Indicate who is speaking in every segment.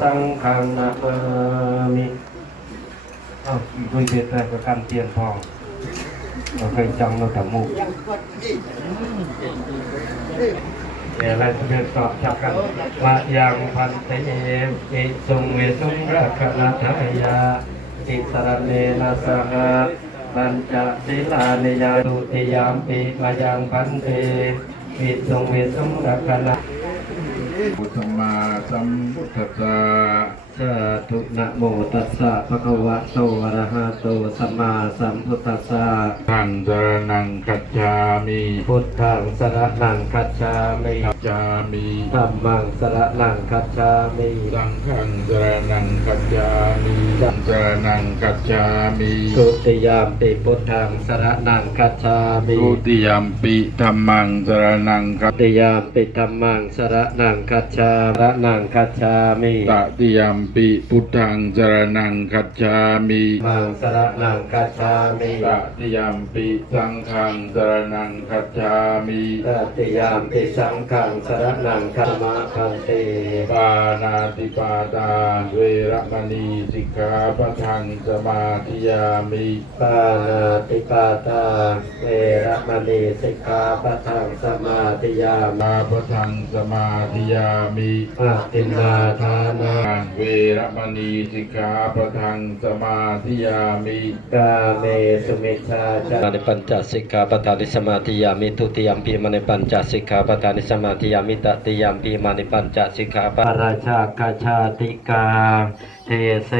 Speaker 1: สังฆังนะมมิอ้าวคุยเด็ดแต่ประกันเตียนทองเราเคยจังเราแต่มุกเอะไรทะเบียนสอบจับกันมายังพันเตอิสุงเวสุงรักนาทายาอิสระเนนะสหะปัญจศีลานิยาตุติยามปิมายังพันเตอิสุงเวสุงรักนา
Speaker 2: พุทธม สัมพุทธัสสะ
Speaker 1: สาธุนะโมตัสสะภะคะวะโตอะระหะโตสัมมาสัมพุทธัสสะ
Speaker 2: ทังสรนังคัจฉามิ
Speaker 1: พุทธังสรณังคัจฉามิ
Speaker 2: คัจฉามิ
Speaker 1: ธัมมังสรณังคัจฉามิ
Speaker 2: สังฆังสรนังคัจฉามิสังสรนังคัจฉามิ
Speaker 1: สุติยามปิพุทธังสรณังคัจฉามิ
Speaker 2: ทุติยมปิธรรมังสรนังคัจ
Speaker 1: ติยามปิธัมมังสรณังคัจฉาสรณังคัจฉามิ
Speaker 2: ตติยมปิพุทธังสรนังคัจฉามิ
Speaker 1: มังสรณังคัจฉามิ
Speaker 2: ตติยมปิสังฆังสรนังคัจฉามิ
Speaker 1: ตติยามปิสังฆังสรณังคัมมะคันติ
Speaker 2: ปานาติปาตาเวรมณีสิกขาปะทังสมาธิยามิ
Speaker 1: ปานาติปาตาเวระมณีสิกขาปะทังสมาธิยามา
Speaker 2: มาปะทังสมาธิยามิ
Speaker 1: อาตินนาทานา
Speaker 2: เวรมณีสิกขาปะทังสมาธิยามิ
Speaker 1: กาเมสุมิชาจานิปัญจสิกขาปทานิสมาธิยามิทุติยมปีมานิปัญจสิกขาปทานิสมาธิยามิตติยมปีมานิปัญจสิกขาปะราชากาชาติกาเทเส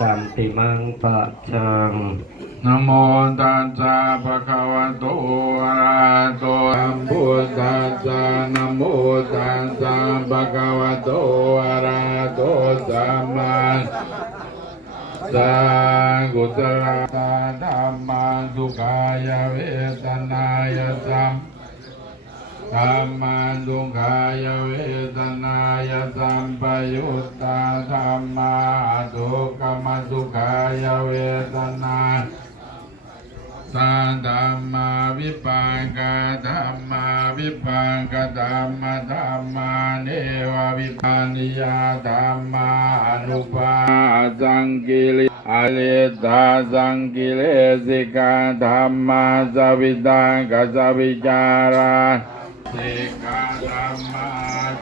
Speaker 1: กรรมติมังปะชัง
Speaker 2: นโมตัสสะภะคะ สัมพุทธัสสะธัมมังสุขายเวทนายสัมธรรมังสุขายเวทนายสัมปยุตตาธรรมาทุกขมสุขายเวทนา สันธัมมาวิปังกธัมมาวิปังกธัมมาธัมมาเนววิปันนิยาธัมมาอนุปาสังกิริอเลตาสังกิเลสิกาธัมมาสวิตังกัสวิจาราสิกาธัมมา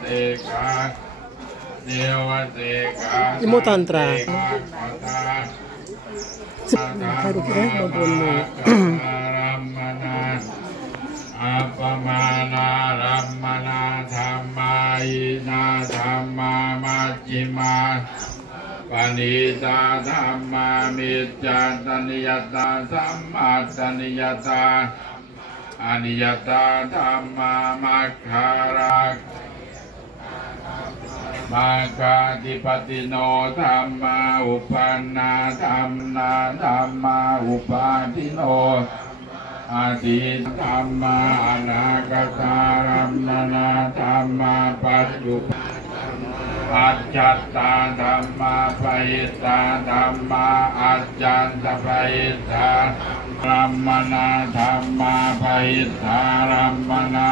Speaker 2: สิกาเทวสิกา
Speaker 3: อิโมตันตรา
Speaker 2: สิกาตา
Speaker 3: ใครดูเอ๊ะมาบนมือ
Speaker 2: รัมมาอัปมานารัมมนาธรรมาอินาธรรมามัจจิมาปณิตาธรรมามิจจตนิยตาสัมมาตนิยตาอนิยตาธรรมามัคคารา มังคาธิปติโนธรรมาอุปันนาธรรมนาธรรมาอุปาทิโนอาทิธรรมาอนาคตารัมนาธรรมาปัจจุบันอัจจัตตาธรรมาปยิตาธรรมาอัจจันตปยิตารัมนาธรรมาปยิตารัมมนา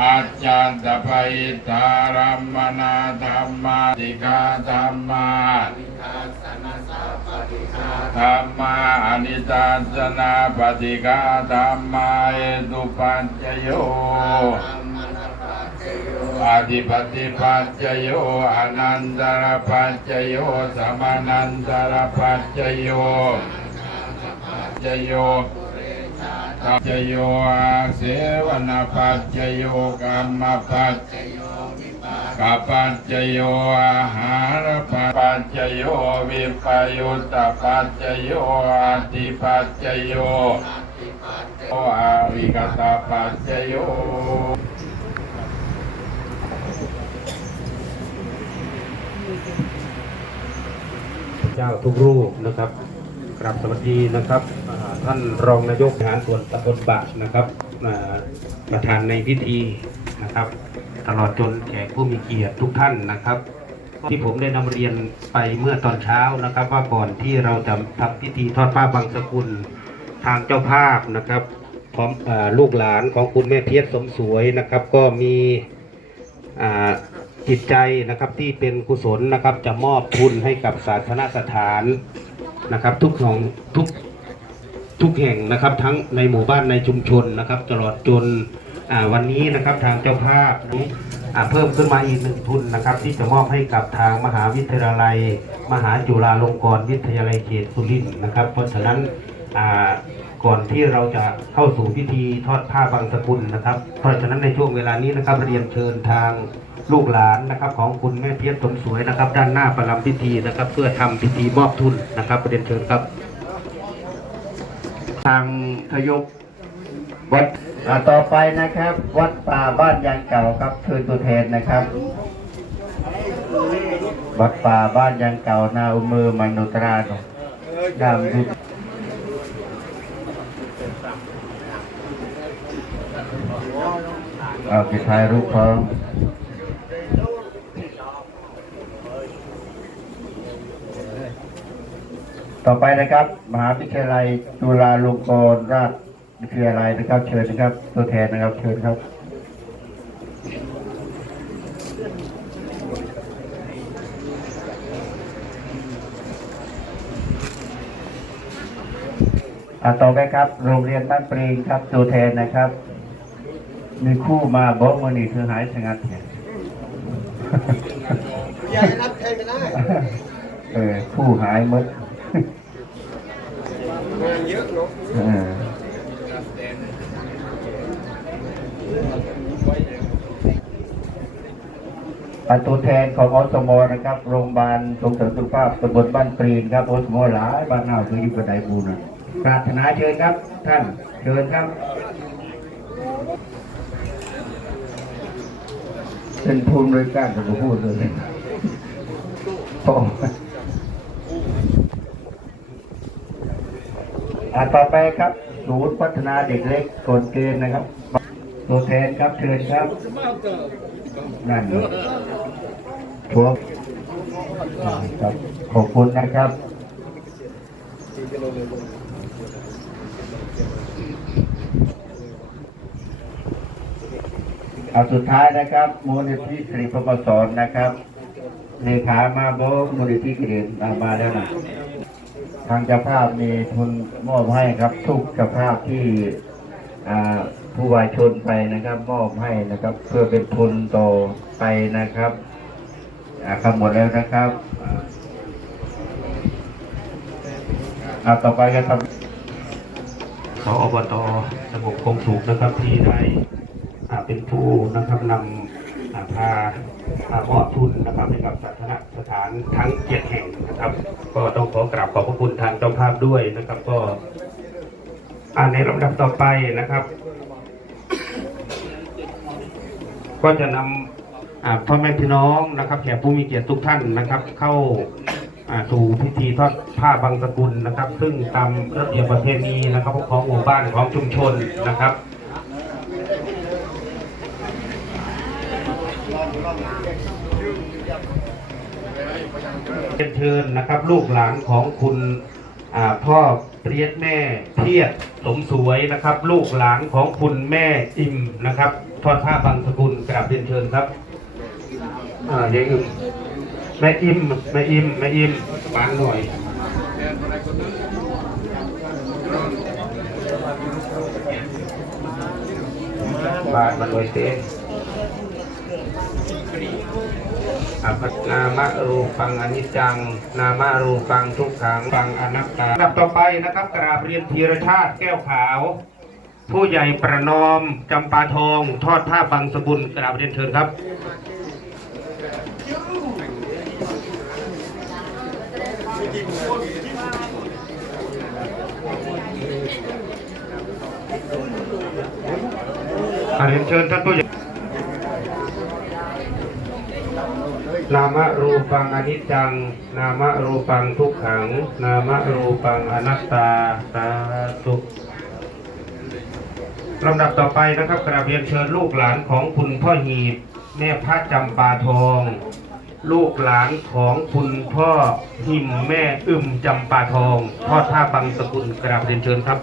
Speaker 2: อัจจันตปยิตารัมมนาธรรมาติกาธรรมาธรรมาอนิจจสนาปฏิกาธรรมาเอตุปัญจโยอธิปติปัจจโยอนันตรปัจจโยสมานันตรปัจจโยจโย ปัจจโยอาเสวนปัจจโยกรรมปัจจโยกัปปัจจโยอาหารปัจจโยวิปยุตตปัจจโยอาติปัจจโยอาวิกตปัจจโย
Speaker 1: เจ้าทุกรูปนะครับ กราบสวัสดีนะครับท่านรองนายกทหารส่วนตำบลบะนะครับประธานในพิธีนะครับ ตลอดจนแขกผู้มีเกียรติทุกท่านนะครับ ที่ผมได้นำเรียนไปเมื่อตอนเช้านะครับ ว่าก่อนที่เราจะทำพิธีทอดผ้าบางสกุลทางเจ้าภาพนะครับพร้อมอลูกหลานของคุณแม่เพียรสมสวยนะครับ ก็มี
Speaker 4: จิตใจนะครับที่เป็นกุศลนะครับจะมอบทุนให้กับศาสนสถาน นะครับ ทุกของทุกทุกแห่งนะครับ ทั้งในหมู่บ้านในชุมชนนะครับ ตลอดจนวันนี้นะครับทางเจ้าภาพนี้เพิ่มขึ้นมาอีกหนึ่งทุนนะครับ ที่จะมอบให้กับทางมหาวิทยาลัย มหาจุฬาลงกรณ์วิทยาลัยเขตสุรินทร์นะครับ เพราะฉะนั้นก่อนที่เราจะเข้าสู่พิธีทอดผ้าบางสกุลนะครับ เพราะฉะนั้นในช่วงเวลานี้นะครับเรียนเชิญทาง ลูกหลานนะครับ ของคุณแม่เพียรสมสวยนะครับ ด้านหน้าประลำพิธีนะครับ เพื่อทำพิธีมอบทุนนะครับเรียนเชิญครับ
Speaker 5: ทางทยกวัดต่อไปนะครับ วัดป่าบ้านยางเก่าครับเชิญตัวแทนนะครับ วัดป่าบ้านยางเก่านาอุมือมนโนตราโนดามดุเอาไปถ่ายรูปพร้อม ต่อไปนะครับ มหาวิทยาลัยจุฬาลงกรณราชวิทยาลัยนะครับ เชิญนะครับ ตัวแทนนะครับ เชิญครับอ่าต่อไปครับ โรงเรียนบ้านปรีงครับ ตัวแทนนะครับ มีคู่มาบอกมันนี่คือหายสงัดเนี่ย
Speaker 3: ยายรับแทนก็ได้
Speaker 5: เออคู่หายหมด
Speaker 3: งานเยอะเนาะ
Speaker 5: อ่าตัวแทนของอสมนะครับ โรงพยาบาลส่งเสริมสุขภาพตำบลบ้านปรีนครับอสมหลายบ้านเฮาคืออยู่กระไดบูนะปรารถนาเชิญครับ ท่านเชิญครับเป็นภูมิโดยการกับพูดเลยโอ้อ่า ต่อไปครับศูนย์พัฒนาเด็กเล็กกนเกณฑ์นะครับ ตัวแทนครับเชิญครับนั่นทัวร์อ่าครับขอบคุณนะครับเอาสุดท้ายนะครับมูลนิธิสิริพกสรนนะครับเลขามาโบมูลนิธิเกษตรอ่ามาแล้วนะ ทางเจ้าภาพมีทุนมอบให้ครับ ทุกเจ้าภาพที่ผู้วายชนไปนะครับ มอบให้นะครับ เพื่อเป็นทุนต่อไปนะครับคำหมดแล้วนะครับอ่าอ่าต่อไปก็ทำ
Speaker 4: สอบตสงบคงสุขนะครับที่ได้เป็นผู้นะครับนำพา มอบทุนนะครับให้กับศาสนสถานทั้งเจ็ดแห่งนะครับ ก็ต้องขอกราบขอบพระคุณทางเจ้าภาพด้วยนะครับ ก็ในลำดับต่อไปนะครับ ก็จะนำอ่าพ่อแม่พี่น้องนะครับแขกผู้มีเกียรติทุกท่านนะครับ เข้าอ่าสู่พิธีทอดผ้าบางสกุลนะครับ ซึ่งตามระเบียบประเพณีนะครับของหมู่บ้านของชุมชนนะครับ เรียนเชิญนะครับลูกหลานของคุณพ่อเปรียดแม่เพียรสมสวยนะครับ ลูกหลานของคุณแม่อิมนะครับทอดผ้าบางสกุลกราบเรียนเชิญครับอ่ายายอิมแม่อิมแม่อิมแม่อิมบานหน่อยบานมันหน่อยเต้ อภัตนามะรูปังอนิจจัง นามะรูปังทุกขังปังอนัตตาลำดับต่อไปนะครับกราบเรียนธีรชาติแก้วขาว ผู้ใหญ่ประนอมจำปาทอง ทอดผ้าบังสกุลกราบเรียนเชิญครับอาเรียนเชิญท่านผู้ใหญ่ นามรูปังอนิจจัง นามรูปังทุกขัง นามรูปังอนัตตาสาธุลำดับต่อไปนะครับกราบเรียนเชิญลูกหลานของคุณพ่อหีบ แม่พระจำปาทอง ลูกหลานของคุณพ่อหิมแม่อึมจำปาทองทอดผ้าบังสกุลกราบเรียนเชิญครับ